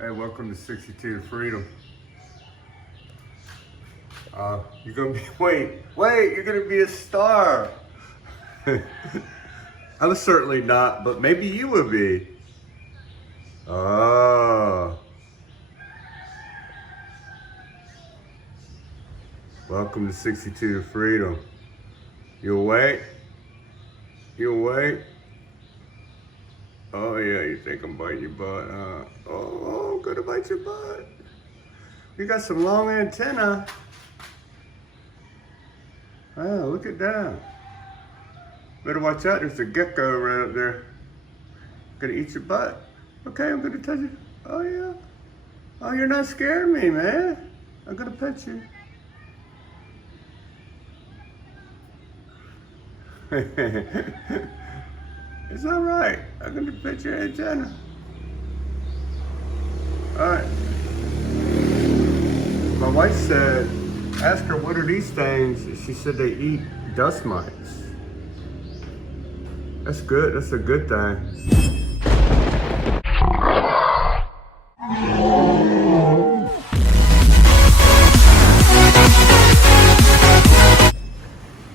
Hey, welcome to 62 to Freedom. You're gonna be, wait, you're gonna be a star. I'm certainly not, but maybe you would be. Oh. Welcome to 62 to Freedom. You awake? You awake? Oh yeah, you think I'm biting your butt, huh? Oh, gonna bite your butt. You got some long antenna. Oh, look at that. Better watch out, there's a gecko right up there. Gonna eat your butt. Okay, I'm gonna touch you. Oh yeah. Oh, you're not scaring me, man. I'm gonna pet you. It's all right. I'm gonna pet your antenna. All right. My wife said, ask her what are these things. She said they eat dust mites. That's good. That's a good thing.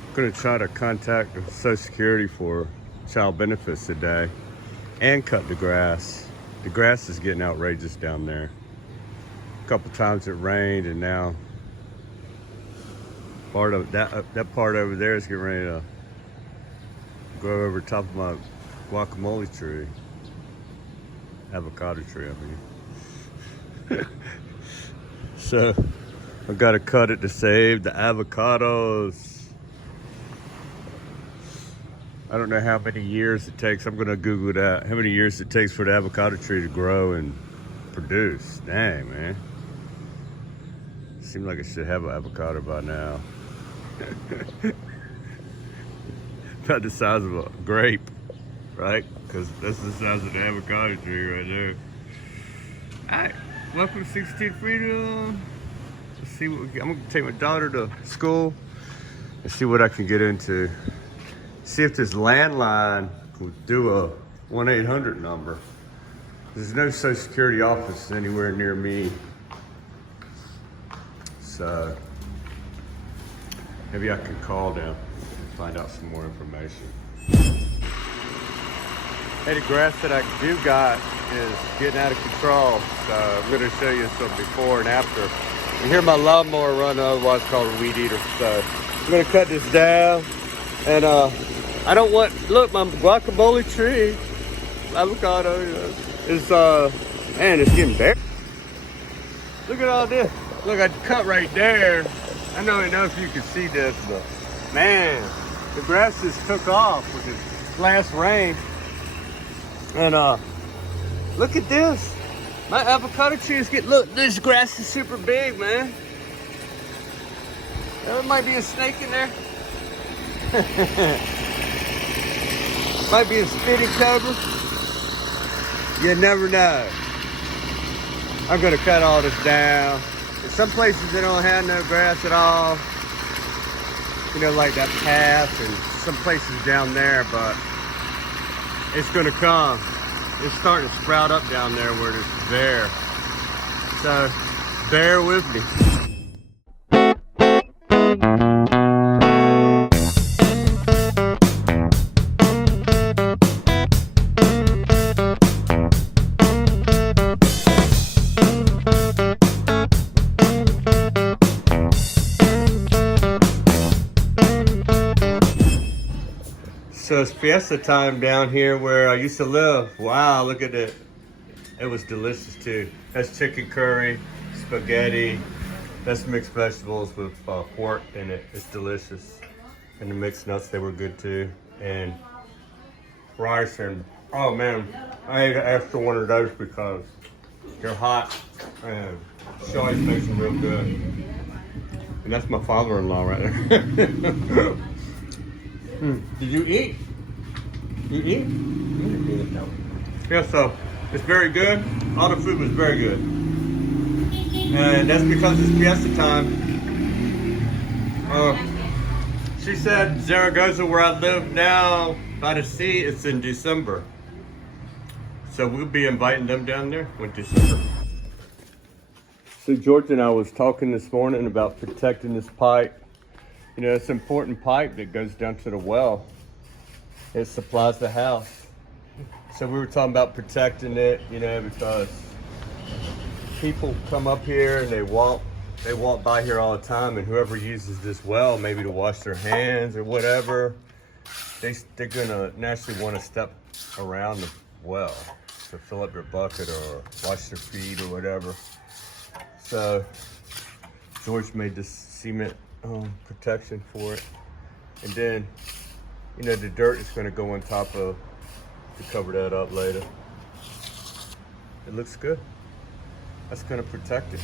I'm gonna try to contact Social Security for child benefits today and cut the grass. The grass is getting outrageous down there. A couple times it rained and now part of that part over there is getting ready to grow over top of my guacamole tree. Avocado tree, I mean. So I've got to cut it to save the avocados. I don't know how many years it takes. I'm gonna Google that. How many years it takes for the avocado tree to grow and produce. Dang, man. Seems like it should have an avocado by now. About the size of a grape, right? Because that's the size of the avocado tree right there. All right, welcome to 62 Freedom. Let's see what I'm gonna take my daughter to school and see what I can get into. See if this landline would do a 1-800 number. There's no Social Security office anywhere near me. So maybe I can call them and find out some more information. Hey, the grass that I do got is getting out of control. So I'm gonna show you some before and after. You hear my lawnmower run, otherwise called a weed eater. So I'm gonna cut this down and I don't want, look, my guacamole tree, avocado, is, man, it's getting bare. Look at all this. Look, I cut right there. I don't know if you can see this, but man, the grass just took off with this last rain. And look at this. My avocado tree is getting, look, this grass is super big, man. There might be a snake in there. Might be a spitting cobra. You never know. I'm gonna cut all this down. In some places they don't have no grass at all. You know, like that path and some places down there, but it's gonna come. It's starting to sprout up down there where it's bare. So bear with me. So it's Fiesta time down here where I used to live. Wow, look at it. It was delicious too. That's chicken curry, spaghetti. That's mixed vegetables with pork in it. It's delicious. And the mixed nuts, they were good too. And rice and, oh man, I ate an extra one of those because they're hot and she always makes them real good. And that's my father-in-law right there. Did you eat? You eat? No. Yeah, so it's very good. All the food was very good. And that's because it's Fiesta time. She said Zaragoza, where I live now by the sea, it's in December. So we'll be inviting them down there in December. So George and I was talking this morning about protecting this pipe. You know, it's an important pipe that goes down to the well. It supplies the house. So we were talking about protecting it, you know, because people come up here and they walk by here all the time, and whoever uses this well, maybe to wash their hands or whatever, they're gonna naturally want to step around the well to fill up their bucket or wash their feet or whatever. So George made this cement protection for it, and then, you know, the dirt is going to go on top of to cover that up later. It looks good. That's going to protect it.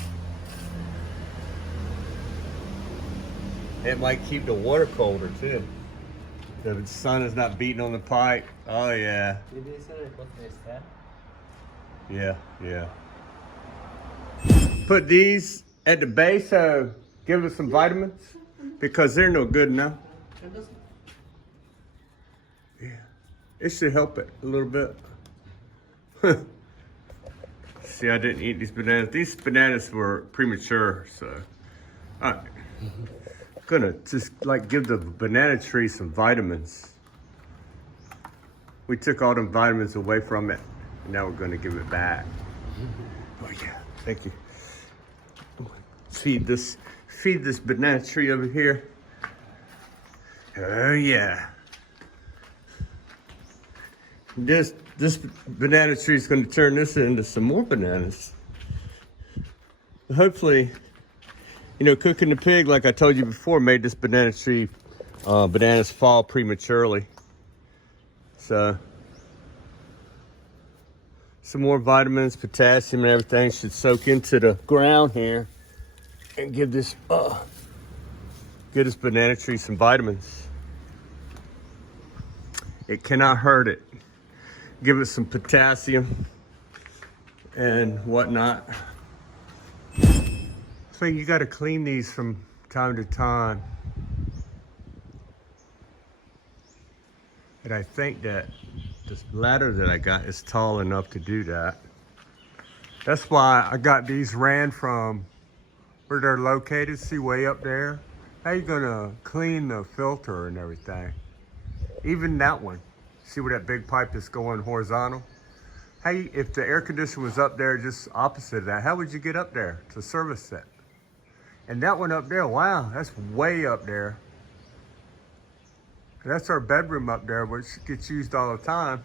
It might keep the water colder too. The sun is not beating on the pipe. Oh yeah. Yeah, yeah. Put these at the base, so give us some vitamins, because they're no good now. Yeah, it should help it a little bit. See, I didn't eat these bananas. These bananas were premature, so I'm gonna just like give the banana tree some vitamins. We took all them vitamins away from it, and now we're gonna give it back. Oh yeah, thank you. Feed this banana tree over here. Oh yeah. This banana tree is going to turn this into some more bananas. Hopefully, you know, cooking the pig, like I told you before, made this banana tree bananas fall prematurely. So some more vitamins, potassium, and everything should soak into the ground here and give this banana tree some vitamins. It cannot hurt it. Give it some potassium and whatnot. So you got to clean these from time to time. And I think that this ladder that I got is tall enough to do that. That's why I got these ran from where they're located, see, way up there. How you gonna clean the filter and everything? Even that one. See where that big pipe is going horizontal? If the air conditioner was up there just opposite of that, how would you get up there to service it? And that one up there, wow, that's way up there. That's our bedroom up there, which gets used all the time.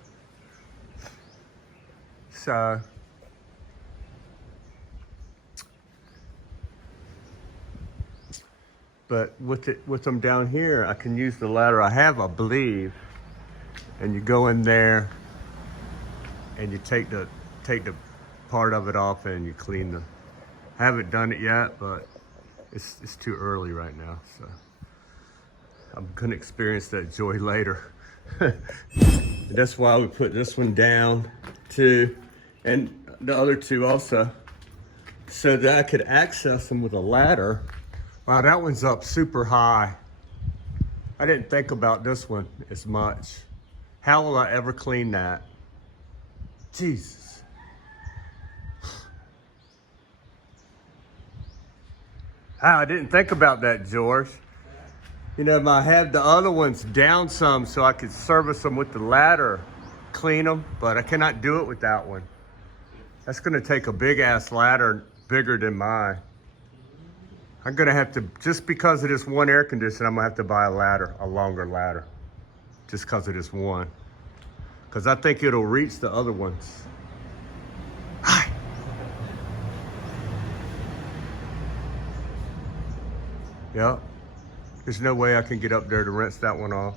So, but with them down here, I can use the ladder I have, I believe. And you go in there and you take the part of it off and you clean the. I haven't done it yet, but it's too early right now, so I'm gonna experience that joy later. That's why we put this one down too, and the other two also, so that I could access them with a ladder. Wow, that one's up super high. I didn't think about this one as much. How will I ever clean that? Jesus. I didn't think about that, George. You know, I had the other ones down some so I could service them with the ladder, clean them, but I cannot do it with that one. That's gonna take a big ass ladder, bigger than mine. I'm gonna have to, just because of this one air conditioner, I'm gonna have to buy a ladder, a longer ladder. Just because of this one. Because I think it'll reach the other ones. Hi. Yep. There's no way I can get up there to rinse that one off.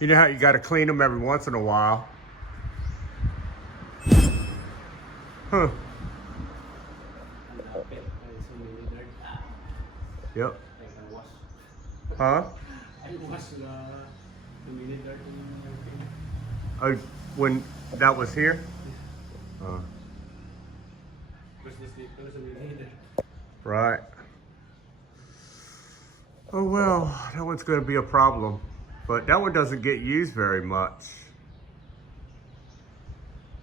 You know how you got to clean them every once in a while. Huh. Yep. Huh? Oh, when that was here? Right. Oh well, that one's going to be a problem. But that one doesn't get used very much.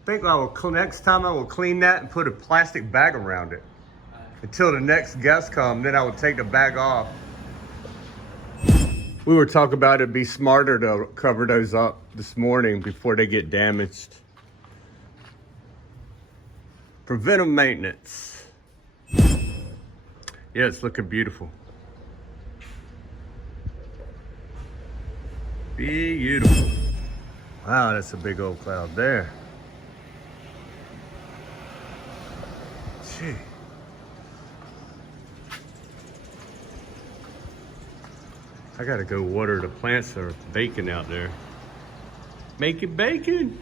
think next time I will clean that and put a plastic bag around it until the next guests come. Then I will take the bag off. We were talking about it'd be smarter to cover those up this morning before they get damaged. Preventive maintenance. Yeah, it's looking beautiful. Beautiful. Wow, that's a big old cloud there. Gee. I gotta go water the plants that are baking out there. Making bacon.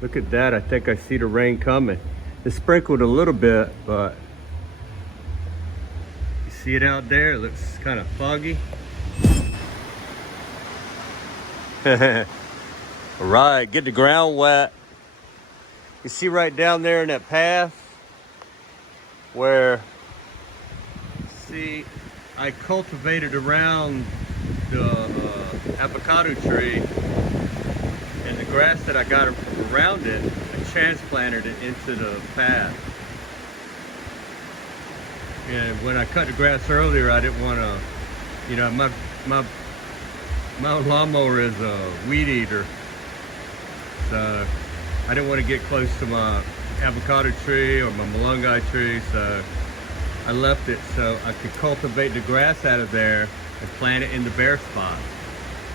Look at that, I think I see the rain coming. It sprinkled a little bit, but you see it out there? It looks kind of foggy. All right, get the ground wet. You see right down there in that path where, see, I cultivated around the avocado tree, and the grass that I got around it, I transplanted it into the path. And when I cut the grass earlier, I didn't want to, you know, my lawnmower is a weed eater, so I didn't want to get close to my avocado tree or my malungai tree, so I left it so I could cultivate the grass out of there and plant it in the bare spot.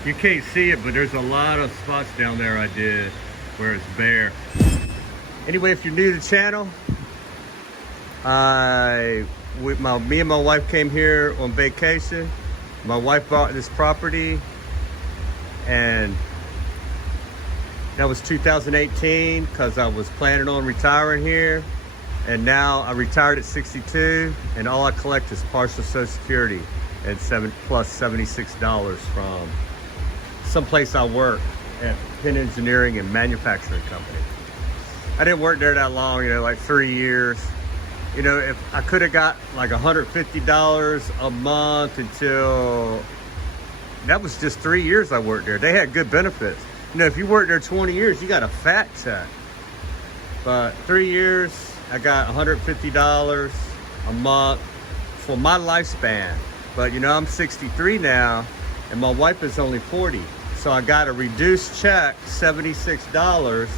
You can't see it, but there's a lot of spots down there I did where it's bare. Anyway, if you're new to the channel, me and my wife came here on vacation. My wife bought this property, and that was 2018 because I was planning on retiring here. And now I retired at 62, and all I collect is partial Social Security and plus $76 from someplace I work at Penn Engineering and Manufacturing Company. I didn't work there that long, you know, like 3 years. You know, if I could have got like $150 a month until, that was just 3 years I worked there. They had good benefits. You know, if you work there 20 years, you got a fat check. But 3 years, I got $150 a month for my lifespan. But you know, I'm 63 now, and my wife is only 40. So I got a reduced check, $76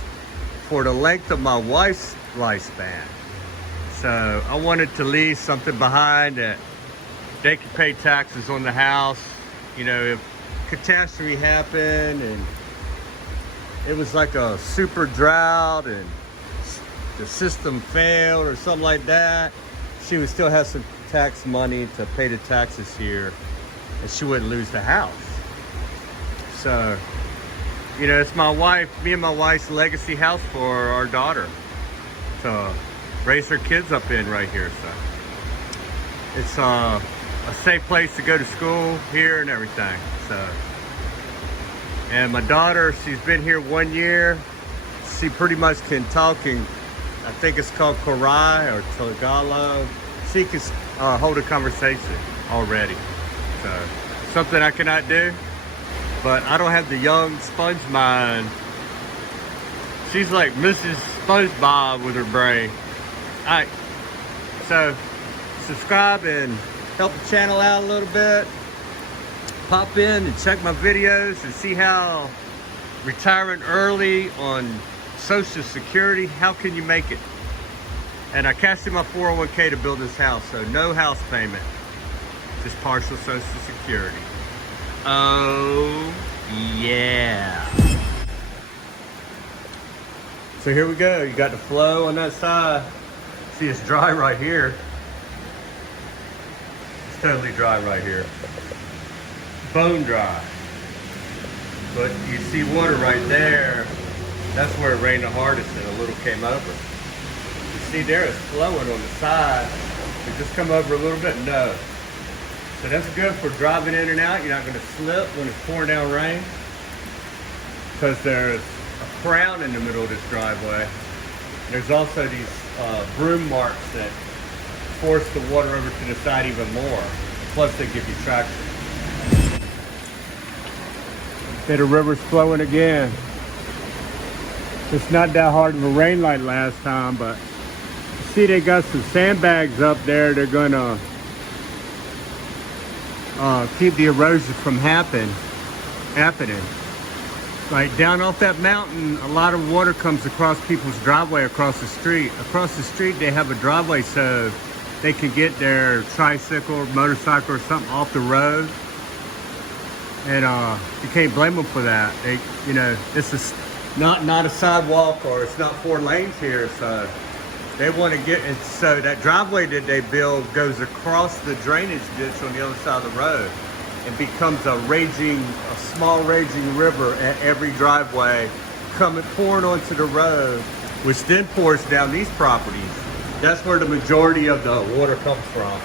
for the length of my wife's lifespan. So I wanted to leave something behind that they could pay taxes on the house. You know, if catastrophe happened and it was like a super drought and the system failed or something like that, she would still have some tax money to pay the taxes here, and she wouldn't lose the house. So, you know, it's me and my wife's legacy house for our daughter to raise her kids up in right here. So it's a safe place to go to school here and everything. So, and my daughter, she's been here 1 year. She pretty much can talk in, I think it's called Korai or Tagalog. She can hold a conversation already. So something I cannot do, but I don't have the young sponge mind. She's like Mrs. SpongeBob with her brain. All right, so subscribe and help the channel out a little bit. Pop in and check my videos and see how retiring early on Social Security, how can you make it? And I cashed in my 401k to build this house, so no house payment, just partial Social Security. Oh yeah. So here we go. You got the flow on that side. See, it's dry right here. It's totally dry right here. Bone dry. But you see water right there. That's where it rained the hardest and a little came over. You see there it's flowing on the side. It just come over a little bit, no. So that's good for driving in and out. You're not gonna slip when it's pouring down rain, because there's a crown in the middle of this driveway. There's also these broom marks that force the water over to the side even more. Plus they give you traction. that the river's flowing again. It's not that hard of a rain like last time, but see they got some sandbags up there. They're gonna keep the erosion from happening. Like down off that mountain, a lot of water comes across people's driveway across the street. Across the street they have a driveway so they can get their tricycle or motorcycle or something off the road. And you can't blame them for that. They, you know, this is not a sidewalk, or it's not 4 lanes here, so they want to get it. So that driveway that they build goes across the drainage ditch on the other side of the road and becomes a small raging river at every driveway, pouring onto the road, which then pours down these properties. That's where the majority of the water comes from.